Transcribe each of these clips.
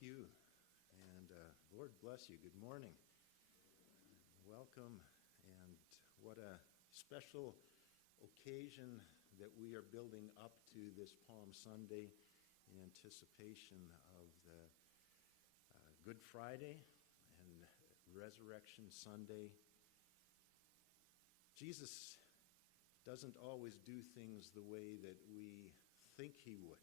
you, and Lord bless you. Good morning. Welcome, and what a special occasion that we are building up to this Palm Sunday in anticipation of the Good Friday and Resurrection Sunday. Jesus doesn't always do things the way that we think he would,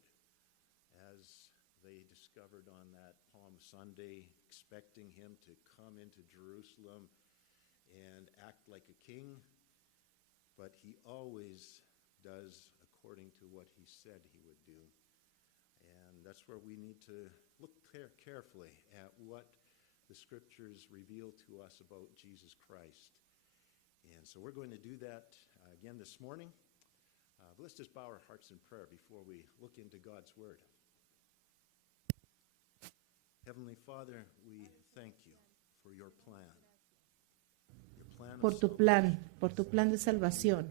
as they discovered on that Palm Sunday, expecting him to come into Jerusalem and act like a king, but he always does according to what he said he would do. And that's where we need to look carefully at what the scriptures reveal to us about Jesus Christ. And so we're going to do that again this morning. But let's just bow our hearts in prayer before we look into God's Word. Heavenly Father, we thank you for your plan. Por tu plan de salvación.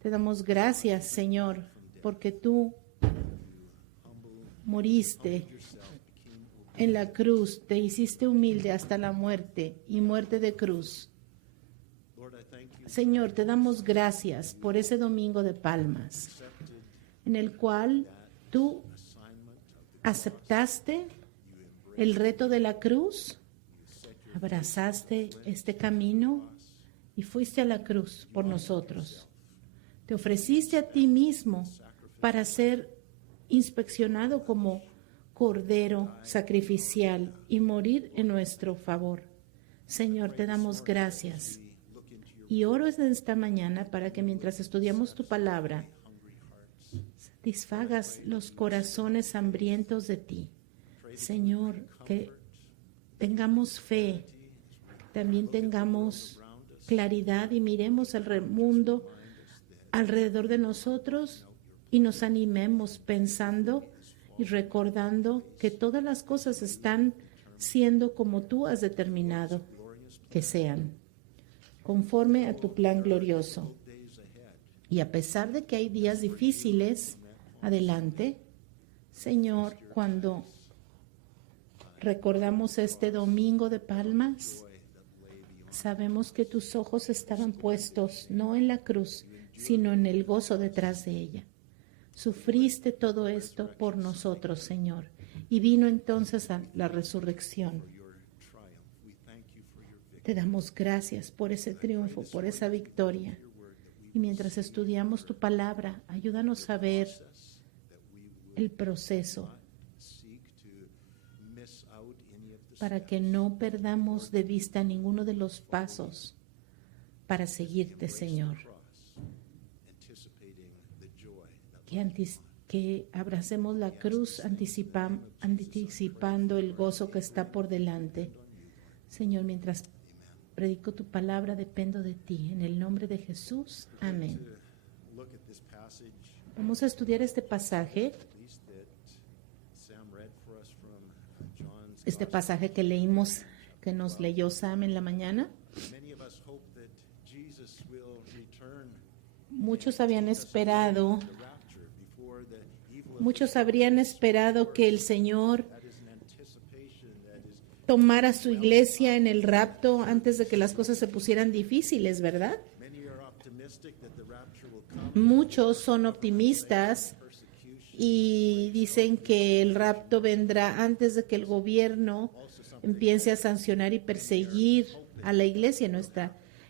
Te damos gracias, Señor, porque tú moriste en la cruz, te hiciste humilde hasta la muerte y muerte de cruz. Señor, te damos gracias por ese domingo de Palmas, en el cual tú aceptaste el reto de la cruz, abrazaste este camino y fuiste a la cruz por nosotros. Te ofreciste a ti mismo para ser inspeccionado como cordero sacrificial y morir en nuestro favor. Señor, te damos gracias. Y oro en esta mañana para que mientras estudiamos tu palabra, satisfagas los corazones hambrientos de ti. Señor, que tengamos fe, también tengamos claridad y miremos el mundo alrededor de nosotros y nos animemos pensando y recordando que todas las cosas están siendo como tú has determinado que sean, conforme a tu plan glorioso. Y a pesar de que hay días difíciles adelante, Señor, cuando recordamos este domingo de Palmas, sabemos que tus ojos estaban puestos no en la cruz, sino en el gozo detrás de ella. Sufriste todo esto por nosotros, Señor, y vino entonces a la resurrección. Te damos gracias por ese triunfo, por esa victoria. Y mientras estudiamos tu palabra, ayúdanos a ver el proceso para que no perdamos de vista ninguno de los pasos para seguirte, Señor. Que abracemos la cruz anticipando el gozo que está por delante. Señor, mientras predico tu palabra, dependo de ti. En el nombre de Jesús, amén. Vamos a estudiar este pasaje que leímos, que nos leyó Sam en la mañana. Muchos habrían esperado que el Señor tomara su iglesia en el rapto antes de que las cosas se pusieran difíciles, ¿verdad? Muchos son optimistas y dicen que el rapto vendrá antes de que el gobierno empiece a sancionar y perseguir a la iglesia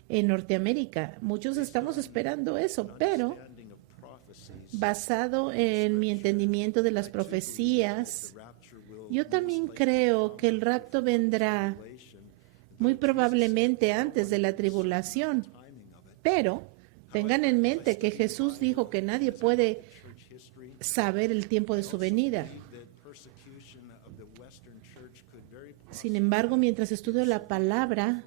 en Norteamérica. Muchos estamos esperando eso, pero basado en mi entendimiento de las profecías, yo también creo que el rapto vendrá muy probablemente antes de la tribulación. Pero tengan en mente que Jesús dijo que nadie puede saber el tiempo de su venida. Sin embargo, mientras estudio la palabra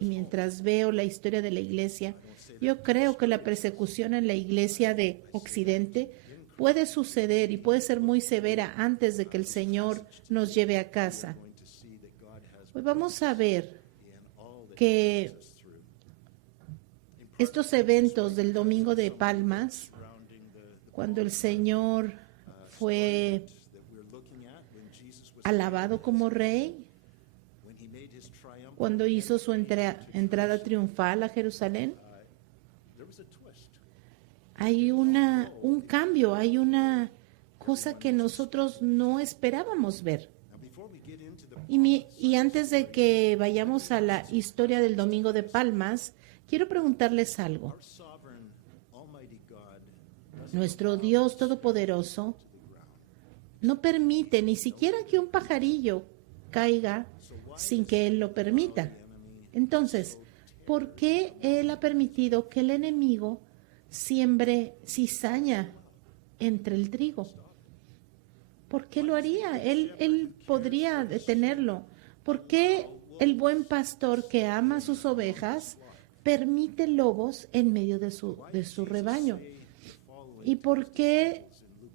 y mientras veo la historia de la iglesia, yo creo que la persecución en la iglesia de Occidente puede suceder y puede ser muy severa antes de que el Señor nos lleve a casa. Hoy vamos a ver que estos eventos del Domingo de Palmas, cuando el Señor fue alabado como rey, when he made his triumphant, cuando hizo su entrada triunfal a Jerusalén. there was a twist. Hay un cambio, hay una cosa que nosotros no esperábamos ver. Now, before we get into the Y antes de que vayamos a la historia del Domingo de Palmas, quiero preguntarles algo. our sovereign, almighty God doesn't Nuestro Dios Todopoderoso no permite ni siquiera que un pajarillo caiga sin que Él lo permita. Entonces, ¿por qué Él ha permitido que el enemigo siembre cizaña entre el trigo? ¿Por qué lo haría? Él podría detenerlo. ¿Por qué el buen pastor que ama a sus ovejas permite lobos en medio de su rebaño? ¿Y por qué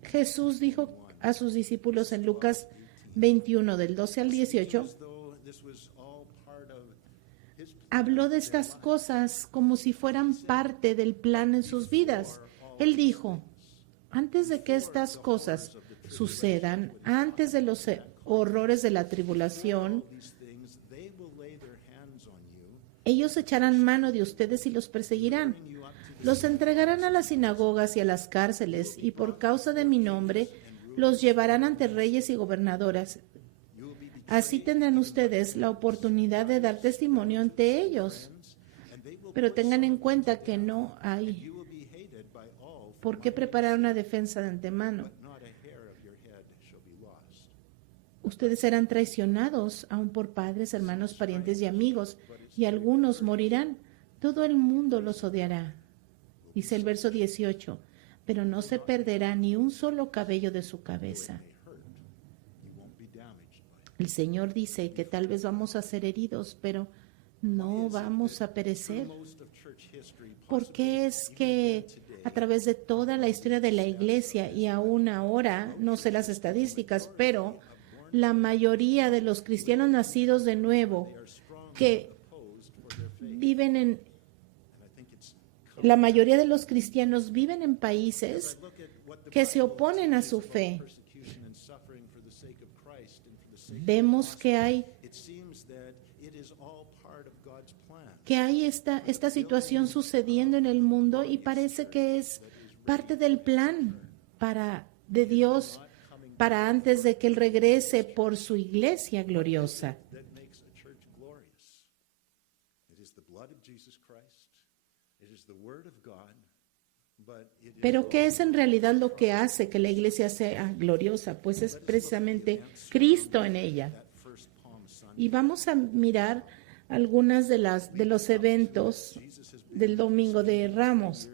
Jesús dijo a sus discípulos en Lucas 21, del 12 al 18, as though this was all part of his habló de estas cosas como si fueran parte del plan en sus vidas? Él dijo, antes de que estas cosas sucedan, antes de los horrores de la tribulación, these things, they will lay their hands on you, ellos echarán mano de ustedes y los perseguirán. Los entregarán a las sinagogas y a las cárceles, y por causa de mi nombre los llevarán ante reyes y gobernadoras. Así tendrán ustedes la oportunidad de dar testimonio ante ellos. Pero tengan en cuenta que no hay you will be hated by all, por qué preparar una defensa de antemano. not a hair of your head shall be lost. Ustedes serán traicionados, aun por padres, hermanos, parientes y amigos, y algunos morirán. Todo el mundo los odiará. Dice el verso 18, pero no se perderá ni un solo cabello de su cabeza. Hurt, you won't be damaged by it. El Señor dice que tal vez vamos a ser heridos, pero no vamos a perecer. Most of church history, ¿Por qué es que a través de toda la historia de la iglesia y aún ahora, no sé las estadísticas, pero la mayoría de los cristianos nacidos de nuevo que viven en, and I think it's la mayoría de los cristianos viven en países look at what the que se oponen a su fe. persecution and suffering for the sake of Christ and for the sake Vemos que hay it seems that it is all part of God's plan. esta situación sucediendo en el mundo y parece que es parte del plan de Dios para antes de que Él regrese por su iglesia gloriosa. That makes a church glorious. It is the blood of Jesus Christ. It is the word of God. But it is Pero ¿qué es en realidad lo que hace que la iglesia sea gloriosa? Pues es precisamente Cristo en ella. that first Palm Sunday. Y vamos a mirar algunas de los eventos del Domingo de Ramos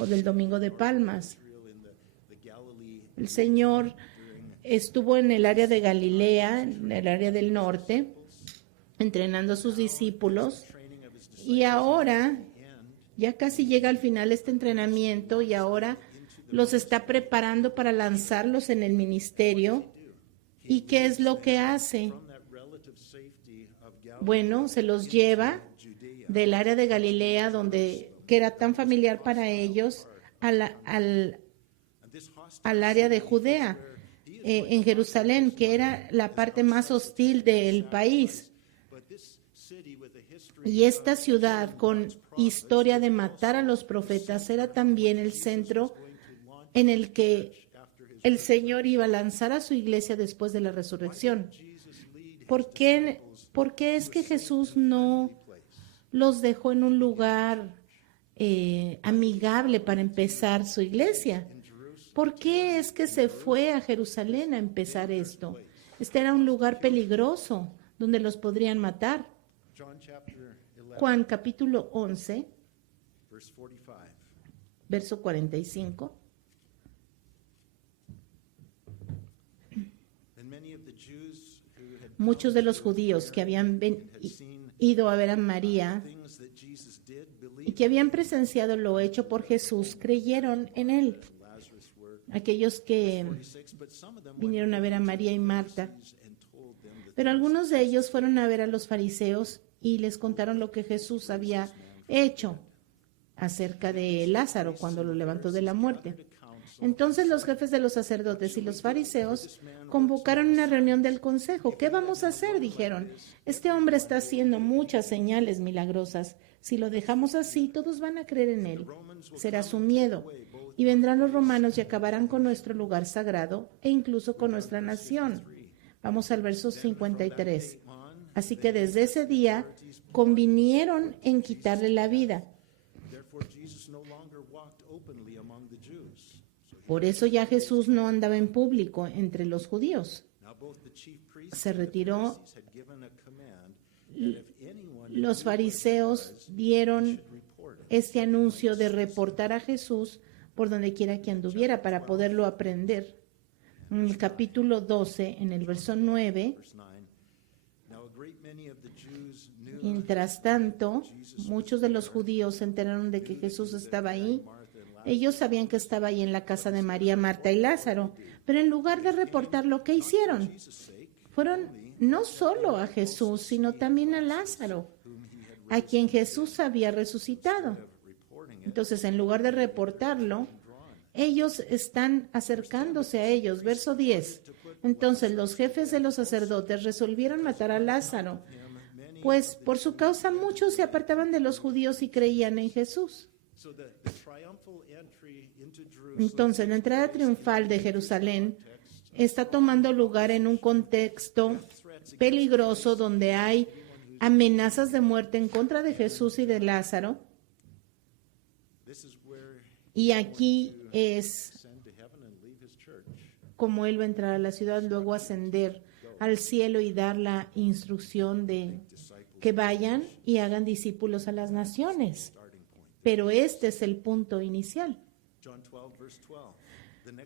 o del Domingo de Palmas. In the Galilee, El Señor estuvo en el área de Galilea, en el área del norte, entrenando a sus discípulos, y ahora ya casi llega al final este entrenamiento y ahora los está preparando para lanzarlos en el ministerio. ¿Y qué es lo que hace? from that relative safety of Galilee, Bueno, se los lleva del área de Galilea, que era tan familiar para ellos, al and this al área de Judea, en Jerusalén, que era la parte más hostil del país. but this city with a history Y esta ciudad con historia de matar a los profetas era también el centro en el que el Señor iba a lanzar a su iglesia después de la resurrección. ¿Por qué es que Jesús no los dejó en un lugar amigable para empezar su iglesia? ¿Por qué es que se fue a Jerusalén a empezar esto? Este era un lugar peligroso donde los podrían matar. John chapter 11 Juan capítulo 11, verse 45. verso 45. And many of the Jews who had Muchos de los judíos que habían ido a ver a María things that Jesus did y believed que habían presenciado lo hecho por Jesús creyeron en él. Lazarus' word. Aquellos que 46, but some of them vinieron a ver a María y Marta. and told them that Pero algunos de ellos fueron a ver a los fariseos y les contaron lo que Jesús había hecho acerca de Lázaro cuando lo levantó de la muerte. Entonces los jefes de los sacerdotes y los fariseos convocaron una reunión del consejo. ¿Qué vamos a hacer?, dijeron. Este hombre está haciendo muchas señales milagrosas. Si lo dejamos así, todos van a creer en él. Será su miedo. Y vendrán los romanos y acabarán con nuestro lugar sagrado e incluso con nuestra nación. Vamos al verso 53. Así que desde ese día convinieron en quitarle la vida. Por eso ya Jesús no andaba en público entre los judíos. Se retiró. Los fariseos dieron este anuncio de reportar a Jesús por donde quiera que anduviera para poderlo aprender. En el capítulo 12, en el verso 9, mientras tanto, muchos de los judíos se enteraron de que Jesús estaba ahí. Ellos sabían que estaba ahí en la casa de María, Marta y Lázaro, pero en lugar de reportar lo que hicieron, fueron no solo a Jesús, sino también a Lázaro, a quien Jesús había resucitado. Entonces, en lugar de reportarlo, ellos están acercándose a ellos. Verso 10. Entonces, los jefes de los sacerdotes resolvieron matar a Lázaro, pues por su causa muchos se apartaban de los judíos y creían en Jesús. Entonces, la entrada triunfal de Jerusalén está tomando lugar en un contexto peligroso donde hay amenazas de muerte en contra de Jesús y de Lázaro. Y aquí es como él va a entrar a la ciudad, luego ascender al cielo y dar la instrucción de que vayan y hagan discípulos a las naciones. Pero este es el punto inicial.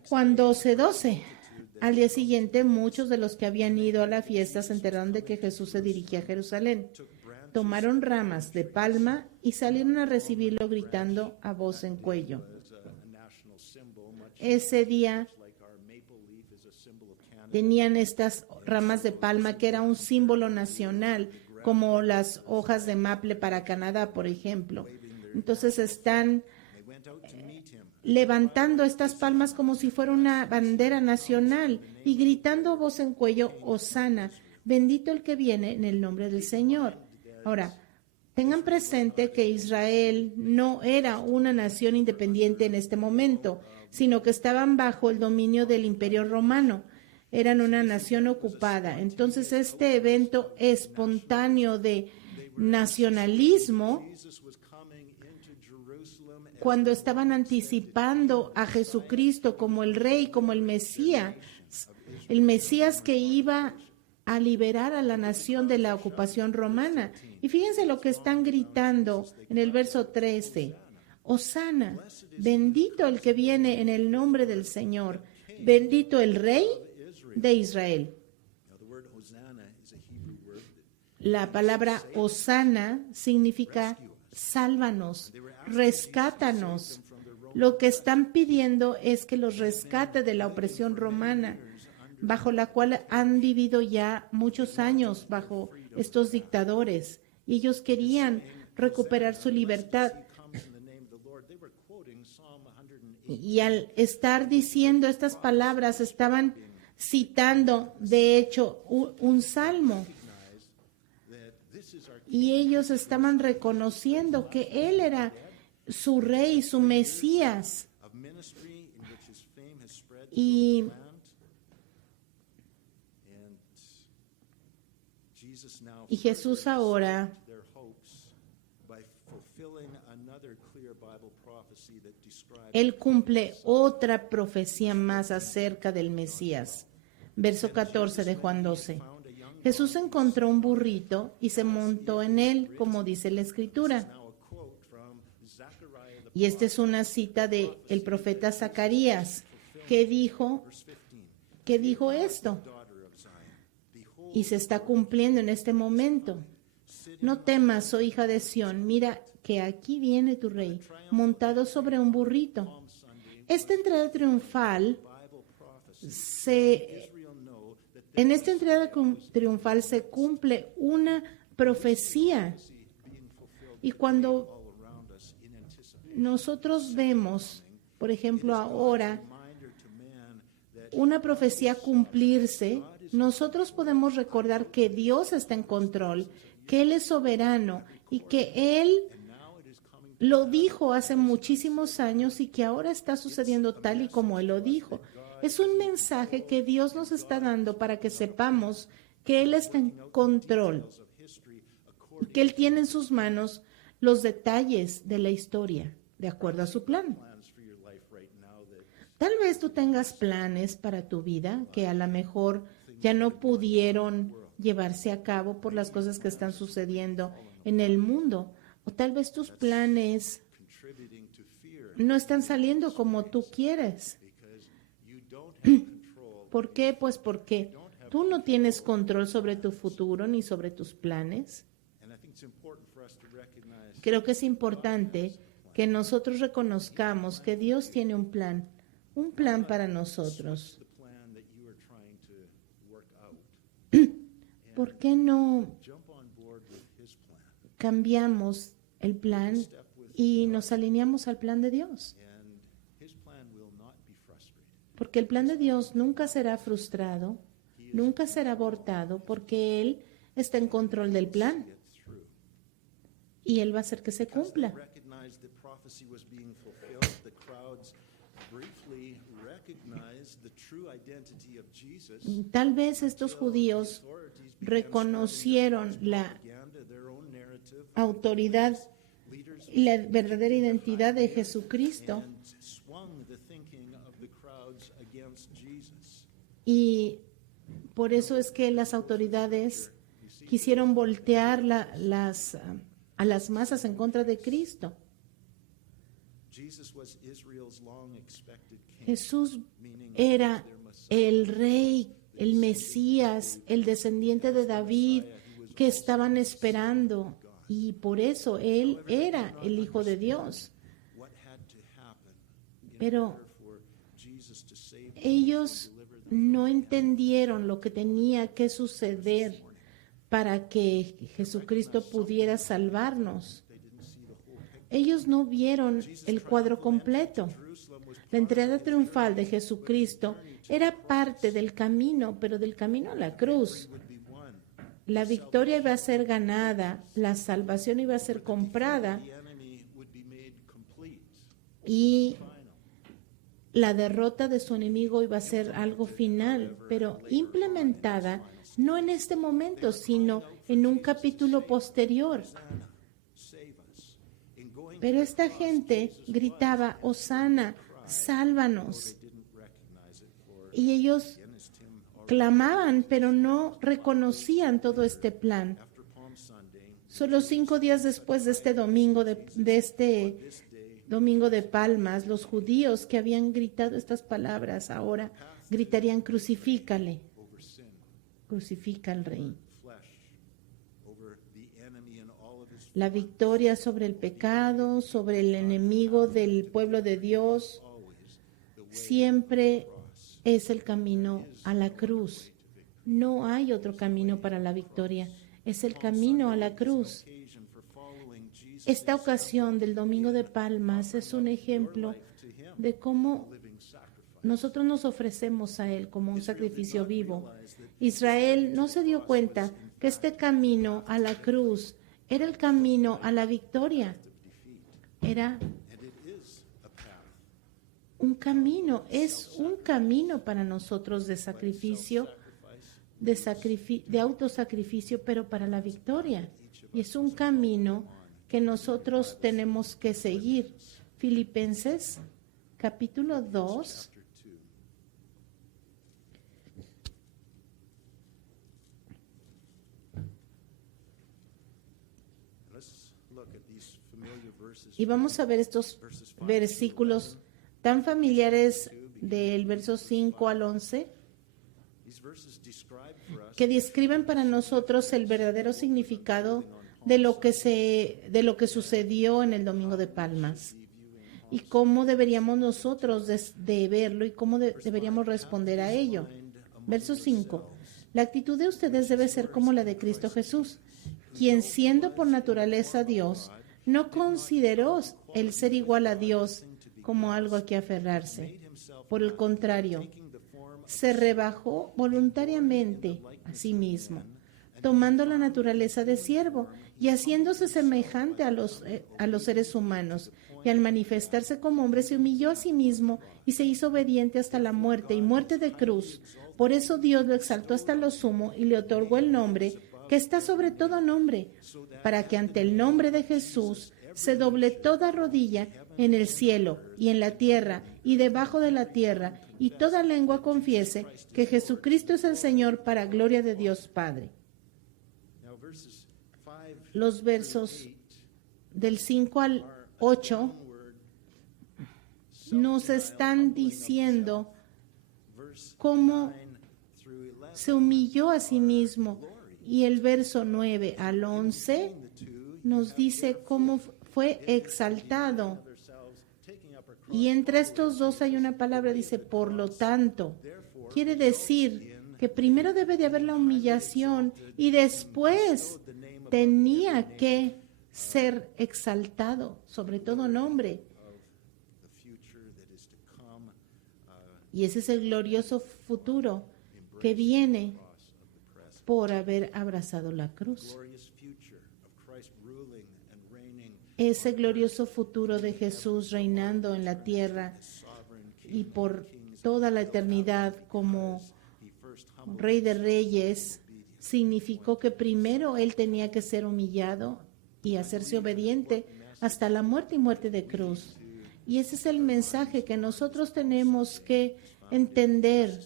Juan 12:12. Al día siguiente, muchos de los que habían ido a la fiesta se enteraron de que Jesús se dirigía a Jerusalén. Tomaron ramas de palma y salieron a recibirlo gritando a voz en cuello. Ese día tenían estas ramas de palma que era un símbolo nacional, como las hojas de maple para Canadá, por ejemplo. Entonces están levantando estas palmas como si fuera una bandera nacional y gritando a voz en cuello, Hosana, bendito el que viene en el nombre del Señor. Ahora, tengan presente que Israel no era una nación independiente en este momento, sino que estaban bajo el dominio del Imperio Romano. Eran una nación ocupada. Entonces, este evento espontáneo de nacionalismo, cuando estaban anticipando a Jesucristo como el Rey, como el Mesías que iba a liberar a la nación de la ocupación romana. Y fíjense lo que están gritando en el verso 13. Hosana, bendito el que viene en el nombre del Señor, bendito el Rey de Israel. La palabra Hosana significa sálvanos, rescátanos. Lo que están pidiendo es que los rescate de la opresión romana, bajo la cual han vivido ya muchos años bajo estos dictadores. Y ellos querían recuperar su libertad. Y al estar diciendo estas palabras, estaban citando, de hecho, un salmo. Y ellos estaban reconociendo que Él era su Rey, su Mesías. Y Jesús ahora Él cumple otra profecía más acerca del Mesías. Verso 14 de Juan 12. Jesús encontró un burrito y se montó en él, como dice la Escritura. Y esta es una cita del profeta Zacarías, que dijo esto. Y se está cumpliendo en este momento. No temas, oh hija de Sión, mira que aquí viene tu rey, montado sobre un burrito. Esta entrada triunfal en esta entrada triunfal se cumple una profecía. Y cuando nosotros vemos, por ejemplo, ahora una profecía cumplirse, nosotros podemos recordar que Dios está en control, que Él es soberano y que Él lo dijo hace muchísimos años y que ahora está sucediendo tal y como Él lo dijo. Es un mensaje que Dios nos está dando para que sepamos que Él está en control, que Él tiene en sus manos los detalles de la historia, de acuerdo a su plan. Tal vez tú tengas planes para tu vida que a lo mejor ya no pudieron llevarse a cabo por las cosas que están sucediendo en el mundo. O tal vez tus planes no están saliendo como tú quieres. ¿Por qué? Pues porque tú no tienes control sobre tu futuro ni sobre tus planes. Creo que es importante que nosotros reconozcamos que Dios tiene un plan para nosotros. ¿Por qué no cambiamos el plan y nos alineamos al plan de Dios? Porque el plan de Dios nunca será frustrado, nunca será abortado, porque Él está en control del plan y Él va a hacer que se cumpla. Tal vez estos judíos reconocieron la autoridad y la verdadera identidad de Jesucristo y por eso es que las autoridades quisieron voltear a las masas en contra de Cristo. Jesús era el rey, el Mesías, el descendiente de David que estaban esperando y por eso Él era el Hijo de Dios. Pero ellos no entendieron lo que tenía que suceder para que Jesucristo pudiera salvarnos. Ellos no vieron el cuadro completo. La entrada triunfal de Jesucristo era parte del camino, pero del camino a la cruz. La victoria iba a ser ganada, la salvación iba a ser comprada y la derrota de su enemigo iba a ser algo final, pero implementada no en este momento, sino en un capítulo posterior. Pero esta gente gritaba, Hosana, sálvanos. Y ellos clamaban, pero no reconocían todo este plan. Solo 5 días después de este domingo domingo de Palmas, los judíos que habían gritado estas palabras ahora gritarían, crucifícale, crucifica al rey. La victoria sobre el pecado, sobre el enemigo del pueblo de Dios, siempre es el camino a la cruz. No hay otro camino para la victoria, es el camino a la cruz. Esta ocasión del Domingo de Palmas es un ejemplo de cómo nosotros nos ofrecemos a Él como un sacrificio vivo. Israel no se dio cuenta que este camino a la cruz era el camino a la victoria. Era un camino, es un camino para nosotros de sacrificio, de autosacrificio, pero para la victoria. Y es un camino que nosotros tenemos que seguir. Filipenses, capítulo 2. Y vamos a ver estos versículos tan familiares del verso 5 al 11 que describen para nosotros el verdadero significado de lo que sucedió en el Domingo de Palmas y cómo deberíamos nosotros de verlo y cómo deberíamos responder a ello. Verso 5. La actitud de ustedes debe ser como la de Cristo Jesús, quien siendo por naturaleza Dios, no consideró el ser igual a Dios como algo a que aferrarse. Por el contrario, se rebajó voluntariamente a sí mismo, tomando la naturaleza de siervo y haciéndose semejante a los seres humanos. Y al manifestarse como hombre se humilló a sí mismo y se hizo obediente hasta la muerte y muerte de cruz. Por eso Dios lo exaltó hasta lo sumo y le otorgó el nombre que está sobre todo nombre, para que ante el nombre de Jesús se doble toda rodilla en el cielo y en la tierra y debajo de la tierra, y toda lengua confiese que Jesucristo es el Señor, para gloria de Dios Padre. Los versos del 5 al 8 nos están diciendo cómo se humilló a sí mismo, y el verso 9 al 11 nos dice cómo fue exaltado. Y entre estos dos hay una palabra, dice, por lo tanto. Quiere decir que primero debe de haber la humillación y después tenía que ser exaltado sobre todo nombre. Y ese es el glorioso futuro que viene por haber abrazado la cruz. Ese glorioso futuro de Jesús reinando en la tierra y por toda la eternidad como Rey de Reyes significó que primero Él tenía que ser humillado y hacerse obediente hasta la muerte y muerte de cruz. Y ese es el mensaje que nosotros tenemos que entender.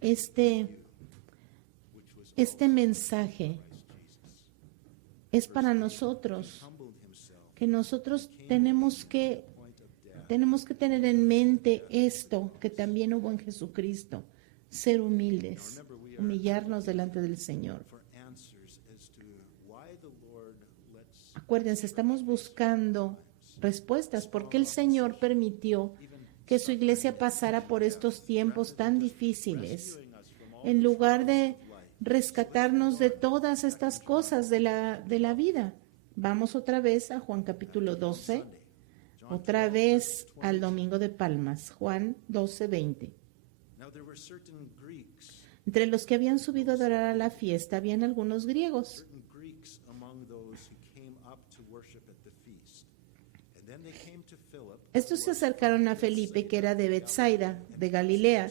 Este mensaje es para nosotros, que nosotros tenemos que tener en mente esto que también hubo en Jesucristo: ser humildes, humillarnos delante del Señor. Acuérdense, estamos buscando respuestas. ¿Por qué el Señor permitió que su iglesia pasara por estos tiempos tan difíciles? En lugar de rescatarnos de todas estas cosas de la vida. Vamos otra vez a Juan capítulo 12, otra vez al Domingo de Palmas, Juan 12:20. Entre los que habían subido a adorar a la fiesta habían algunos griegos. Estos se acercaron a Felipe, que era de Betsaida, de Galilea,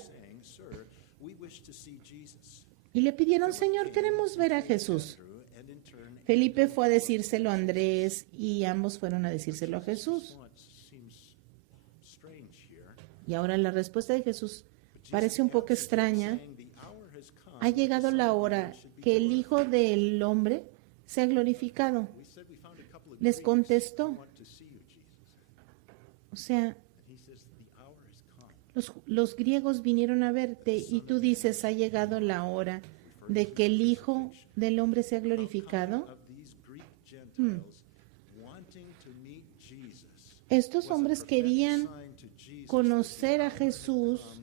y le pidieron: Señor, queremos ver a Jesús. Felipe fue a decírselo a Andrés y ambos fueron a decírselo a Jesús. Y ahora la respuesta de Jesús parece un poco extraña. Ha llegado la hora que el Hijo del Hombre sea glorificado. Les contestó. O sea, los griegos vinieron a verte y tú dices: ha llegado la hora de que el Hijo del Hombre sea glorificado. Estos hombres querían conocer a Jesús,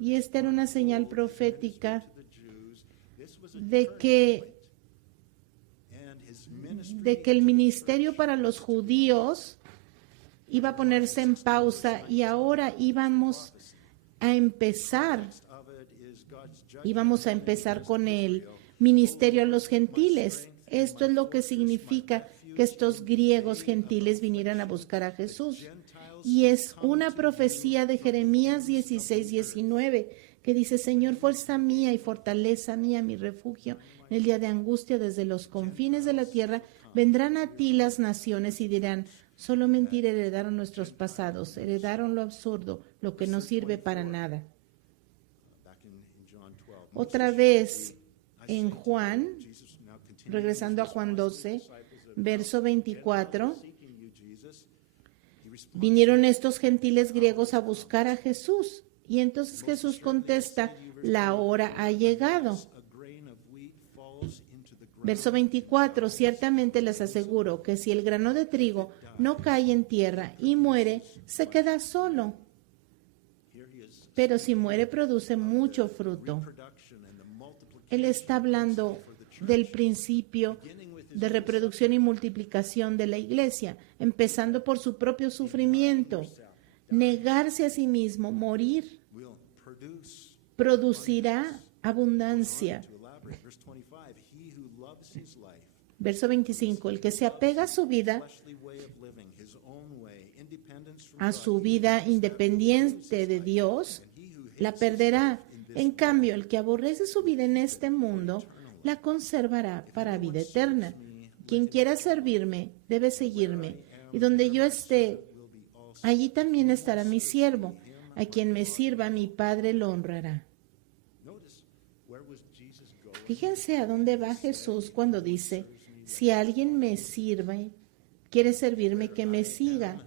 y esta era una señal profética de que el ministerio para los judíos iba a ponerse en pausa, y ahora íbamos a empezar con el ministerio a los gentiles. Esto es lo que significa que estos griegos gentiles vinieran a buscar a Jesús. Y es una profecía de Jeremías 16:19, que dice: Señor, fuerza mía y fortaleza mía, mi refugio en el día de angustia, desde los confines de la tierra vendrán a ti las naciones y dirán: solo mentira heredaron nuestros pasados, heredaron lo absurdo, lo que no sirve para nada. Otra vez en Juan, regresando a Juan 12, verso 24, vinieron estos gentiles griegos a buscar a Jesús. Y entonces Jesús contesta: la hora ha llegado. Verso 24, ciertamente les aseguro que si el grano de trigo no cae en tierra y muere, se queda solo. Pero si muere, produce mucho fruto. Él está hablando del principio de reproducción y multiplicación de la iglesia, empezando por su propio sufrimiento. Negarse a sí mismo, morir, will produce, producirá abundancia. to elaborate, verse 25, he who loves his life, Verso 25, el que se apega a su vida, fleshly way of living, his own way, independence from a God, su vida independiente de Dios, la perderá. En cambio, el que aborrece su vida en este mundo, la conservará para vida eterna. Quien quiera servirme, debe seguirme. Y donde yo esté, allí también estará mi siervo. A quien me sirva, mi Padre lo honrará. notice, where was Jesus going? Fíjense a dónde va Jesús cuando dice, si alguien me sirve, quiere servirme, que me siga.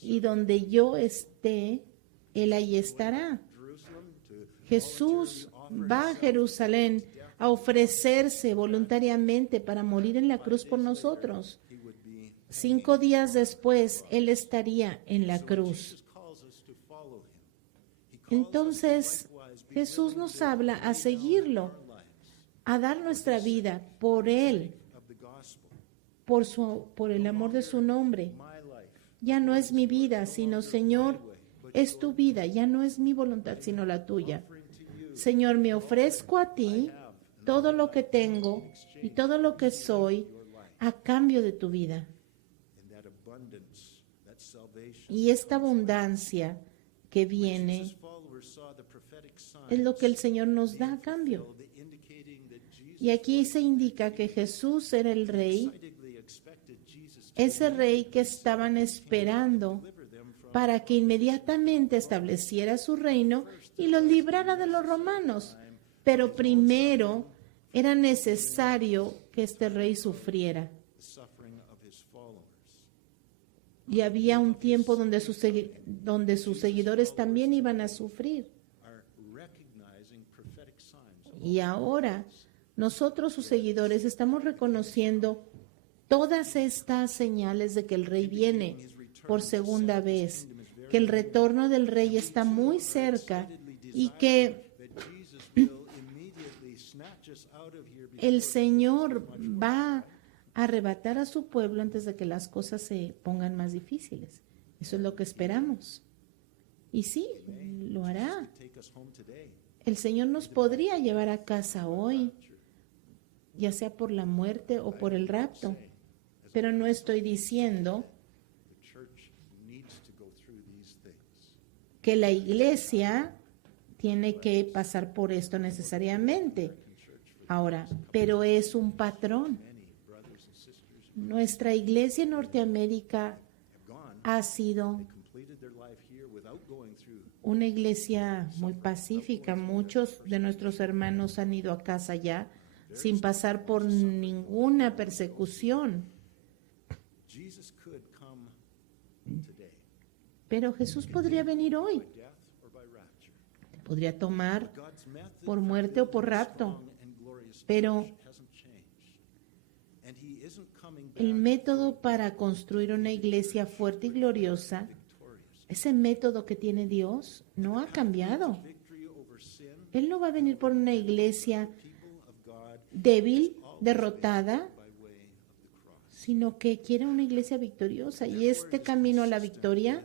Y donde yo esté, él ahí estará. Jerusalem to Jesús va a Jerusalén a ofrecerse voluntariamente para morir en la cruz por nosotros. he would be 5 días después, Él estaría en la cruz. Jesus calls us to follow him. He calls us Entonces, to likewise be Jesús willing nos to habla a seguirlo, our lives a dar nuestra vida por Él, of the gospel. por el amor de su nombre. My life, Ya no es mi vida, sino, Señor, es tu vida. Ya no es mi voluntad, sino la tuya. offering to you Señor, me ofrezco a ti todo lo que tengo y todo lo que soy a cambio de tu vida. in that abundance, that salvation. Y esta abundancia que viene Jesus' followers saw the prophetic signs es lo que el Señor nos da a cambio. indicating that Jesus Y aquí se indica que Jesús era el rey, excitedly expected Jesus to ese rey que estaban esperando deliver them from para que inmediatamente estableciera su reino y los librara de los romanos. Pero primero era necesario que este rey sufriera. the suffering of his followers. Y había un tiempo donde sus seguidores también iban a sufrir. Are recognizing prophetic signs. Y ahora nosotros, sus seguidores, estamos reconociendo todas estas señales de que el rey viene por segunda vez, que el retorno del rey está muy cerca y que That Jesus will immediately snatch us out of here before el Señor va a arrebatar a su pueblo antes de que las cosas se pongan más difíciles. Eso es lo que esperamos. Y sí, lo hará. take us home today. El Señor nos podría llevar a casa hoy, ya sea por la muerte o por el rapto. Pero no estoy diciendo The church needs to go through these things. que la iglesia tiene que pasar por esto necesariamente. Ahora, pero es un patrón. Many brothers and sisters Nuestra iglesia en Norteamérica have gone, ha sido completed their life here without going through. una iglesia muy pacífica. Muchos de nuestros hermanos han ido a casa ya sin pasar por ninguna persecución. Jesus could come today, Pero Jesús podría venir hoy. by death or by rapture. Podría tomar God's method por muerte o por rapto. strong and glorious Pero hasn't changed. And he isn't coming back el método para construir una iglesia fuerte y gloriosa, victorious. ese método que tiene Dios, no ha cambiado. Victory over sin, Él no va a venir por una iglesia people of God débil, derrotada, by way of the cross. sino que quiere una iglesia victoriosa. Y este camino a la victoria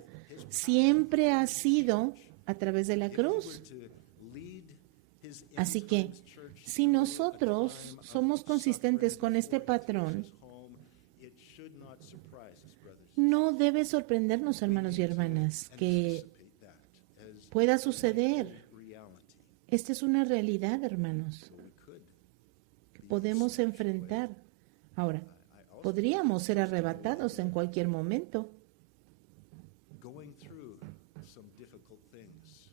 siempre ha sido a través de la cruz. To lead his Así que, si nosotros somos consistentes con este patrón, home, it should not surprise us, brothers. no debe sorprendernos, hermanos y hermanas, que Anticipate that as pueda suceder. reality. Esta es una realidad, hermanos, We could que podemos enfrentar. Ahora, podríamos ser arrebatados en cualquier momento, going through some difficult things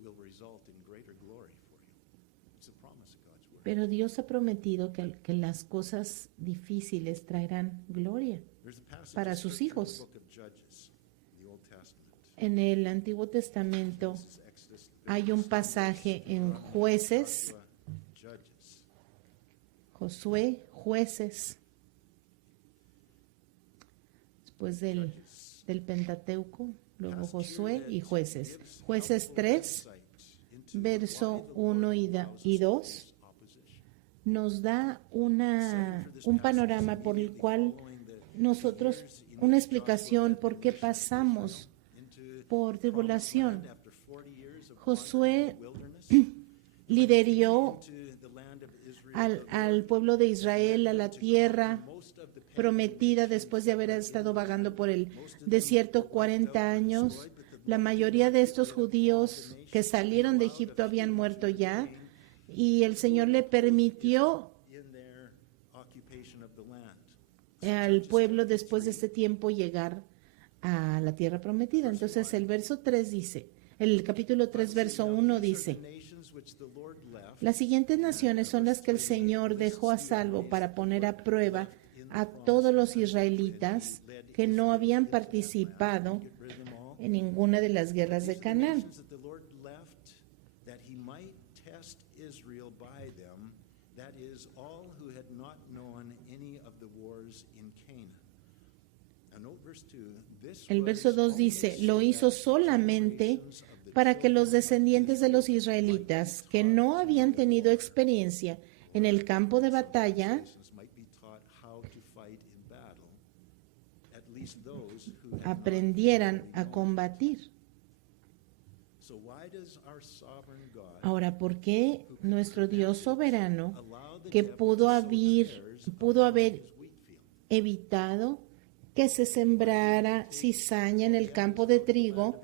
will result in greater glory for you. It's a promise of God's word. pero Dios ha prometido que las cosas difíciles traerán gloria. There's a passage para of sus scripture in the hijos. book of Judges, the Old Testament. En el Antiguo Testamento This is Exodus, hay un pasaje en Jueces, Judges. Josué, Jueces, después del Pentateuco, luego Josué y Jueces. Jueces 3, verso 1 y 2, Opposition. nos da un panorama por el cual nosotros, una explicación por qué pasamos por tribulación. Josué lideró al pueblo de Israel a la tierra prometida después de haber estado vagando por el desierto 40 años. La mayoría de estos judíos que salieron de Egipto habían muerto ya, y el Señor le permitió al pueblo después de este tiempo llegar a la tierra prometida. Entonces el verso 3 dice, el capítulo 3, verso 1 dice: las siguientes naciones son las que el Señor dejó a salvo para poner a prueba a todos los israelitas que no habían participado en ninguna de las guerras de Canaán. El verso 2 dice, lo hizo solamente para que los descendientes de los israelitas que no habían tenido experiencia en el campo de batalla aprendieran a combatir. Ahora, ¿por qué nuestro Dios soberano, que pudo haber evitado que se sembrara cizaña en el campo de trigo,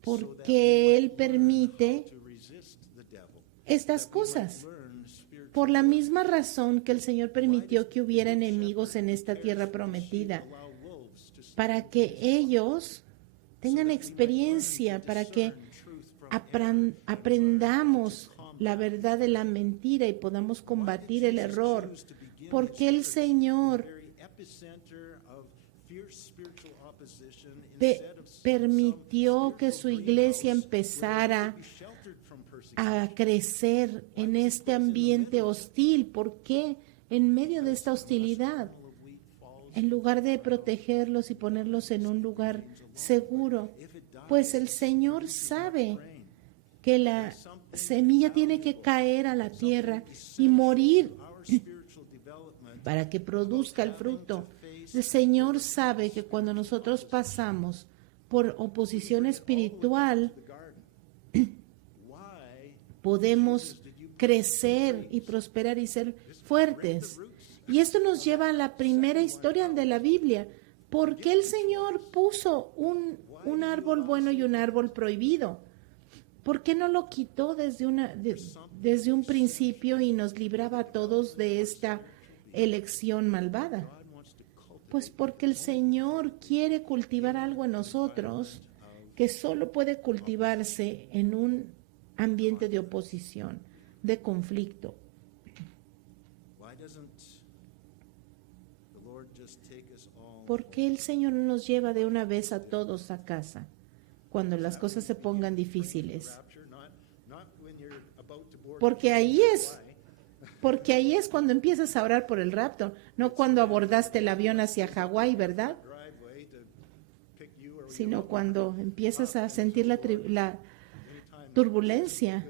por qué Él permite estas cosas? Por la misma razón que el Señor permitió que hubiera enemigos en esta tierra prometida, para que ellos tengan experiencia, para que aprendamos la verdad de la mentira y podamos combatir el error. Porque el Señor permitió que su iglesia empezara a crecer en este ambiente hostil. ¿Por qué? En medio de esta hostilidad, en lugar de protegerlos y ponerlos en un lugar seguro, pues el Señor sabe que la semilla tiene que caer a la tierra y morir para que produzca el fruto. El Señor sabe que cuando nosotros pasamos por oposición espiritual, podemos crecer y prosperar y ser fuertes. Y esto nos lleva a la primera historia de la Biblia. ¿Por qué el Señor puso un árbol bueno y un árbol prohibido? ¿Por qué no lo quitó desde un principio y nos libraba a todos de esta elección malvada? Pues porque el Señor quiere cultivar algo en nosotros que solo puede cultivarse en un ambiente de oposición, de conflicto. ¿Por qué el Señor no nos lleva de una vez a todos a casa cuando las cosas se pongan difíciles? Porque ahí es cuando empiezas a orar por el rapto, no cuando abordaste el avión hacia Hawái, ¿verdad? Sino cuando empiezas a sentir la turbulencia.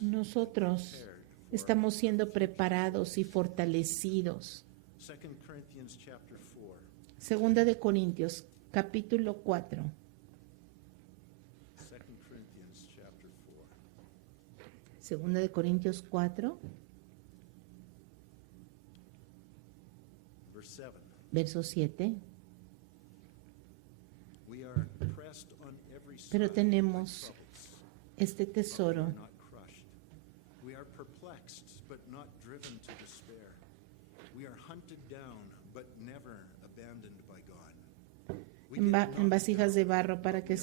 Nosotros estamos siendo preparados y fortalecidos. Segunda de Corintios, capítulo 4. Segunda de Corintios 4, verso 7. Pero tenemos este tesoro en vasijas de barro para que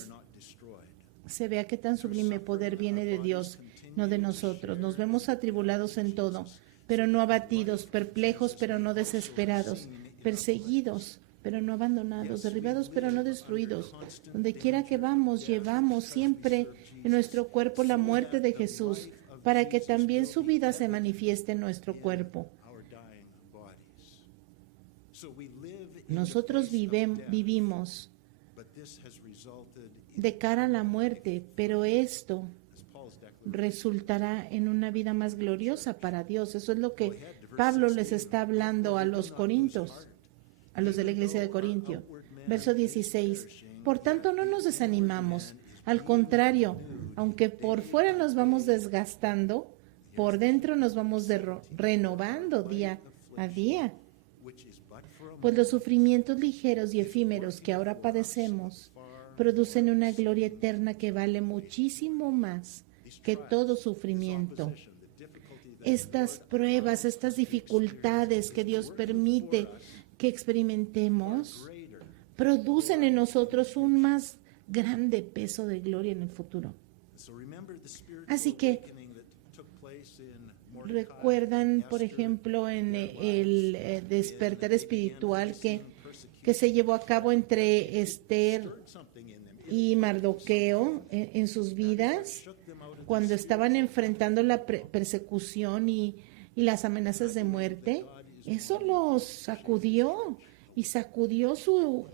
se vea qué tan sublime poder viene de Dios, no de nosotros. Nos vemos atribulados en todo, pero no abatidos, perplejos, pero no desesperados, perseguidos, pero no abandonados, derribados, pero no destruidos. Donde quiera que vamos, llevamos siempre en nuestro cuerpo la muerte de Jesús, para que también su vida se manifieste en nuestro cuerpo. Nosotros vivimos this has resulted de cara a la muerte, pero esto as Paul's declaration. resultará en una vida más gloriosa para Dios. Eso es lo que Pablo les está hablando a los corintios, a los de la iglesia de Corintio. Verso 16. Por tanto, no nos desanimamos. Al contrario, aunque por fuera nos vamos desgastando, por dentro nos vamos renovando día a día. Which is but for a Pues los sufrimientos ligeros y efímeros que ahora padecemos producen una gloria eterna que vale muchísimo más que todo sufrimiento. opposition, the difficulty that Estas pruebas, estas dificultades que Dios permite que experimentemos, greater producen en nosotros un más grande peso de gloria en el futuro. So remember the spiritual Así que awakening that took place in Mordecai, recuerdan, por Esther, ejemplo, en el despertar espiritual que se llevó a cabo entre Esther something in them. y Mardoqueo en sus vidas, Shook them out of cuando estaban enfrentando la persecución y las amenazas de muerte. Eso los sacudió y sacudió su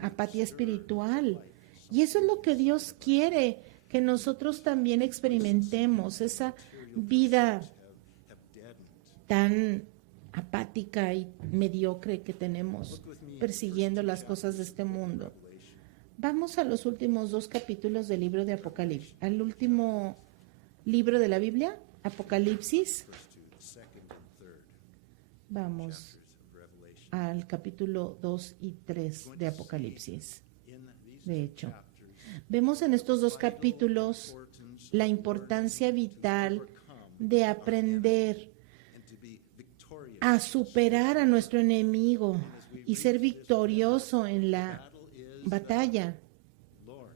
apatía espiritual. Y eso es lo que Dios quiere, que nosotros también experimentemos esa vida have deadened. tan apática y mediocre que tenemos persiguiendo las cosas de este mundo. Vamos a los últimos 2 capítulos del libro de Apocalipsis, al último libro de la Biblia, Apocalipsis. First to the second and third Vamos chapters of Revelation. al capítulo 2 y 3 de Apocalipsis. In these De hecho, chapters, vemos en estos 2 capítulos la importancia vital de aprender and to be victorious. a superar a nuestro enemigo y ser victorioso en la batalla. Lord,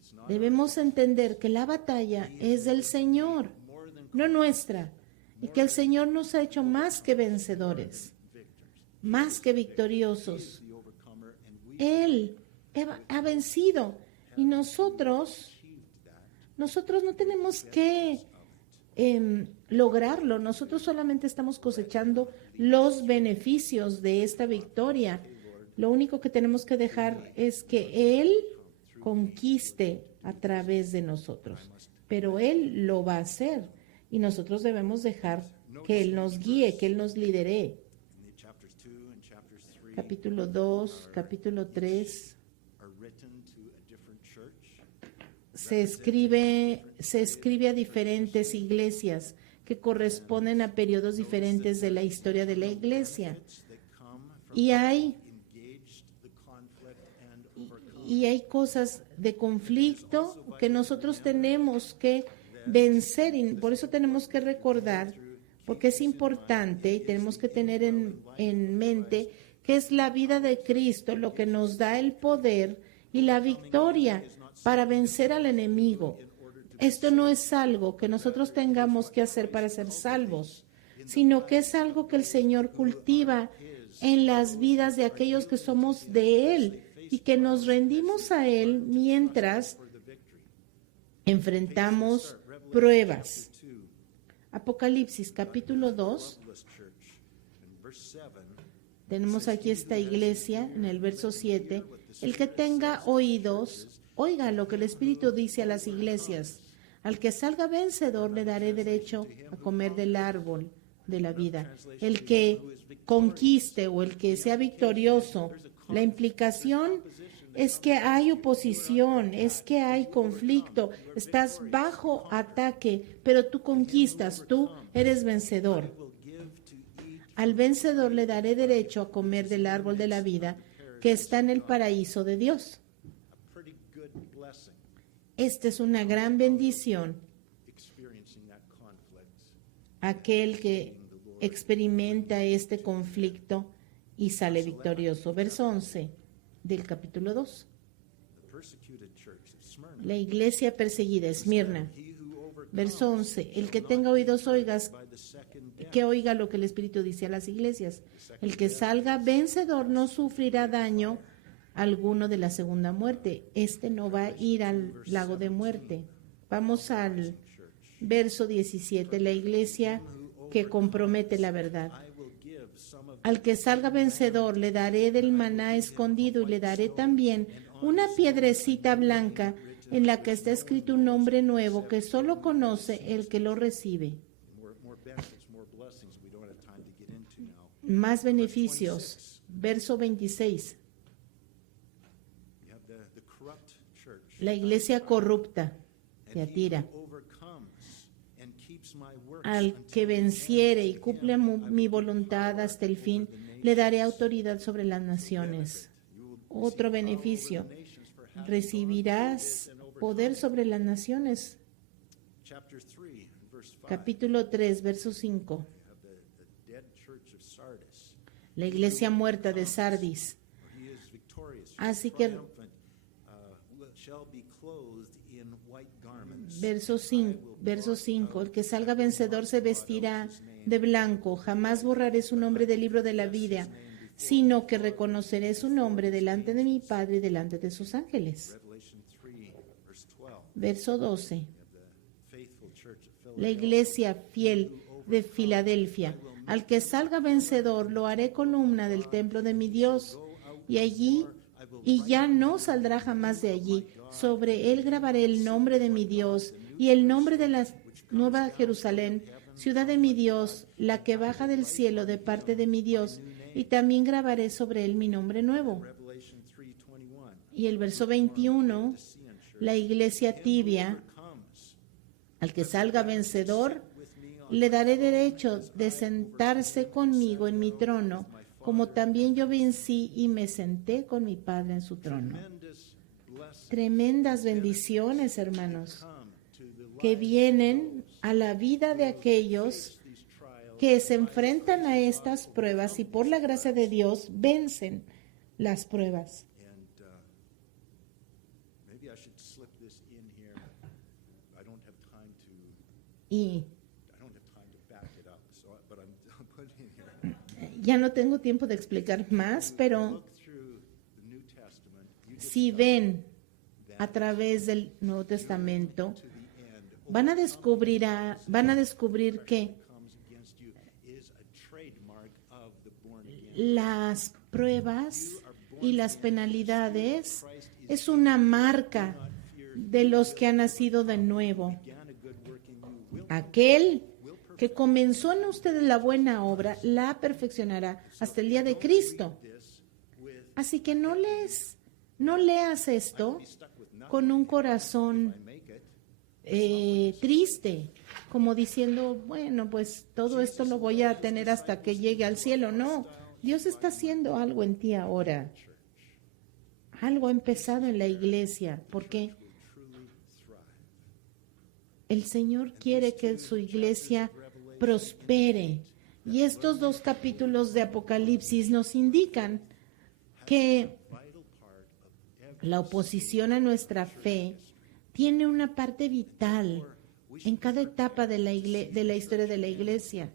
it's not Debemos entender que la batalla es del Señor, more than no nuestra, y que el Señor nos ha hecho más que vencedores, victors. más que victoriosos. The overcomer, and we Él ha vencido y nosotros no tenemos que lograrlo, nosotros solamente estamos cosechando los beneficios de esta victoria. Lo único que tenemos que dejar es que Él conquiste a través de nosotros, pero Él lo va a hacer y nosotros debemos dejar que Él nos guíe, que Él nos lidere. in the chapters 2 and chapters 3 Capítulo 2, capítulo 3. are written to a different church. Se escribe a diferentes iglesias que corresponden a periodos diferentes de la historia de la iglesia. That come from Y hay engaged the conflict and overcome. y hay cosas de conflicto que nosotros tenemos que vencer y por eso tenemos que recordar, porque es importante y tenemos que tener en mente que es la vida de Cristo lo que nos da el poder y la victoria para vencer al enemigo. Esto no es algo que nosotros tengamos que hacer para ser salvos, sino que es algo que el Señor cultiva en las vidas de aquellos que somos de Él y que nos rendimos a Él mientras enfrentamos pruebas. 2, Apocalipsis capítulo 2, Loveless Church. In verse 7, tenemos aquí esta iglesia en el verso 7. El que tenga oídos, oiga lo que el Espíritu dice a las iglesias. Al que salga vencedor le daré derecho a comer del árbol de la vida. El que conquiste o el que sea victorioso, la implicación es que hay oposición, es que hay conflicto, estás bajo ataque, pero tú conquistas, tú eres vencedor. will give to eat Al vencedor le daré derecho a comer del árbol de la vida que está en el paraíso de Dios. a pretty good blessing, Esta es una gran bendición, experiencing that conflict. aquel que experimenta este conflicto y sale victorioso. Verso 11 del capítulo 2. The persecuted church of Smyrna. La iglesia perseguida, Esmirna. He who overcomes Verso 11. El que tenga oídos oigas, by the second death. que oiga lo que el Espíritu dice a las iglesias. El que salga vencedor no sufrirá daño alguno de la segunda muerte. Este no va a ir al lago de muerte. Vamos al verso 17. La iglesia que compromete la verdad. I will give some of Al que salga vencedor le daré del maná escondido y le daré también una piedrecita blanca en la que está escrito un nombre nuevo que solo conoce el que lo recibe. Más beneficios. Verso 26. La iglesia corrupta, Tiatira. Al que venciere y cumple mi voluntad hasta el fin, le daré autoridad sobre las naciones. Otro beneficio, recibirás poder sobre las naciones. Capítulo 3, verso 5. La iglesia muerta de Sardis. Así que, verso 5, el que salga vencedor se vestirá de blanco, jamás borraré su nombre del libro de la vida, sino que reconoceré su nombre delante de mi Padre y delante de sus ángeles. Verso 12. La iglesia fiel de Filadelfia. Al que salga vencedor lo haré columna del templo de mi Dios, y ya no saldrá jamás de allí. Sobre él grabaré el nombre de mi Dios y el nombre de la nueva Jerusalén, ciudad de mi Dios, la que baja del cielo de parte de mi Dios, y también grabaré sobre él mi nombre nuevo. Y el verso 21, la iglesia tibia, al que salga vencedor, le daré derecho de sentarse conmigo en mi trono, como también yo vencí y me senté con mi Padre en su trono. Tremendas bendiciones, hermanos, que vienen a la vida de aquellos que se enfrentan a estas pruebas y por la gracia de Dios vencen las pruebas. Y ya no tengo tiempo de explicar más, pero si ven a través del Nuevo Testamento, van a descubrir que las pruebas y las penalidades es una marca de los que han nacido de nuevo. Aquel que comenzó en ustedes la buena obra, la perfeccionará hasta el día de Cristo. Así que no leas esto con un corazón triste, como diciendo, bueno, pues todo esto lo voy a tener hasta que llegue al cielo. No, Dios está haciendo algo en ti ahora. Algo ha empezado en la iglesia, porque el Señor quiere que su iglesia prospere. Y estos 2 capítulos de Apocalipsis nos indican que la oposición a nuestra fe tiene una parte vital en cada etapa de la historia de la iglesia,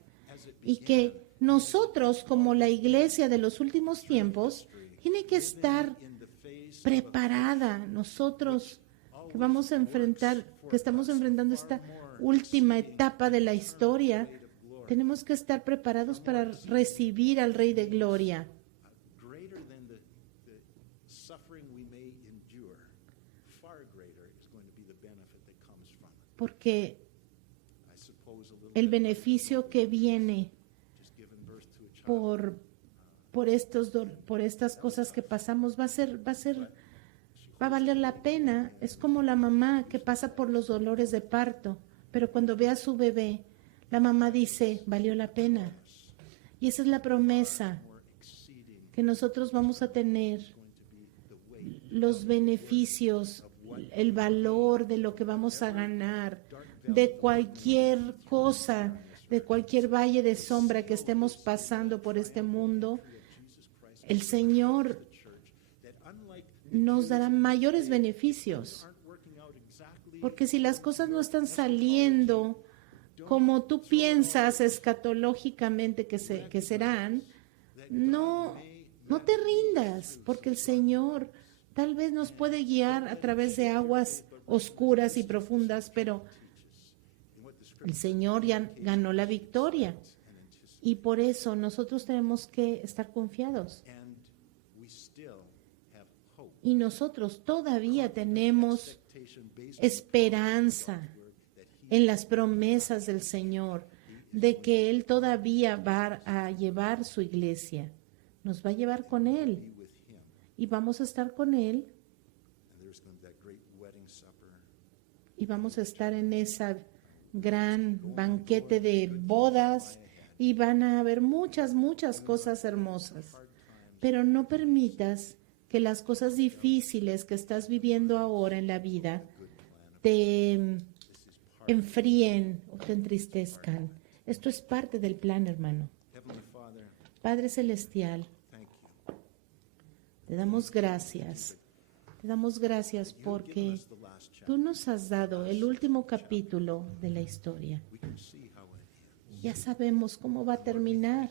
y que nosotros, como la iglesia de los últimos tiempos, tiene que estar preparada. Nosotros que estamos enfrentando esta última etapa de la historia, tenemos que estar preparados para recibir al Rey de Gloria. Porque el beneficio que viene por estas cosas que pasamos va a valer la pena. Es como la mamá que pasa por los dolores de parto, pero cuando ve a su bebé, la mamá dice, valió la pena. Y esa es la promesa, que nosotros vamos a tener los beneficios, el valor de lo que vamos a ganar, de cualquier cosa, de cualquier valle de sombra que estemos pasando por este mundo. El Señor nos dará mayores beneficios, porque si las cosas no están saliendo como tú piensas escatológicamente que serán, no te rindas, porque el Señor tal vez nos puede guiar a través de aguas oscuras y profundas, pero el Señor ya ganó la victoria, y por eso nosotros tenemos que estar confiados. Y nosotros todavía tenemos esperanza en las promesas del Señor, de que Él todavía va a llevar su iglesia. Nos va a llevar con Él. Y vamos a estar con Él. Y vamos a estar en esa gran banquete de bodas. Y van a haber muchas, muchas cosas hermosas. Pero no permitas que las cosas difíciles que estás viviendo ahora en la vida te enfríen o te entristezcan. Esto es parte del plan, hermano. Padre Celestial, te damos gracias. Te damos gracias porque tú nos has dado el último capítulo de la historia. Ya sabemos cómo va a terminar.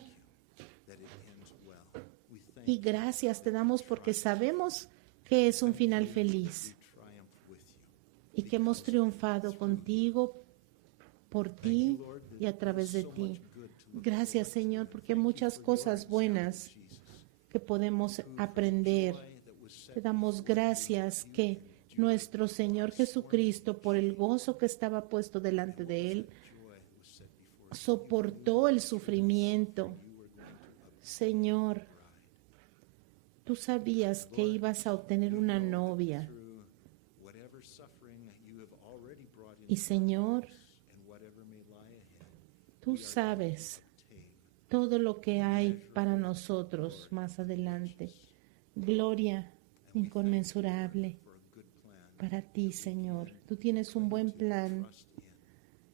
Y gracias te damos porque sabemos que es un final feliz y que hemos triunfado contigo, por ti y a través de ti. Gracias, Señor, porque hay muchas cosas buenas que podemos aprender. Te damos gracias que nuestro Señor Jesucristo, por el gozo que estaba puesto delante de Él, soportó el sufrimiento. Señor, tú sabías que ibas a obtener una novia. Y Señor, tú sabes todo lo que hay para nosotros más adelante. Gloria inconmensurable para ti, Señor. Tú tienes un buen plan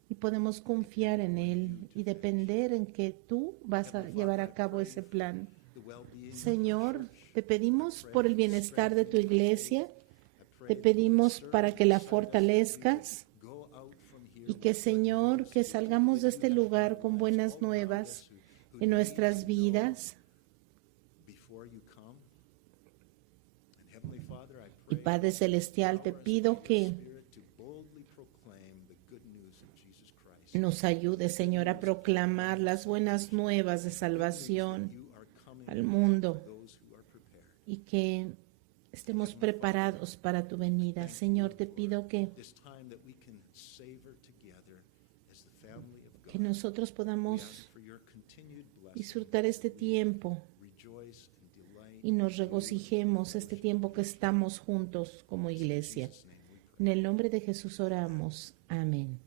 y podemos confiar en Él y depender en que tú vas a llevar a cabo ese plan. Señor, te pedimos por el bienestar de tu iglesia, te pedimos para que la fortalezcas y que, Señor, que salgamos de este lugar con buenas nuevas en nuestras vidas. Y Padre Celestial, te pido que nos ayude, Señor, a proclamar las buenas nuevas de salvación al mundo y que estemos preparados para tu venida. Señor, te pido que nosotros podamos disfrutar este tiempo y nos regocijemos este tiempo que estamos juntos como iglesia. En el nombre de Jesús oramos. Amén.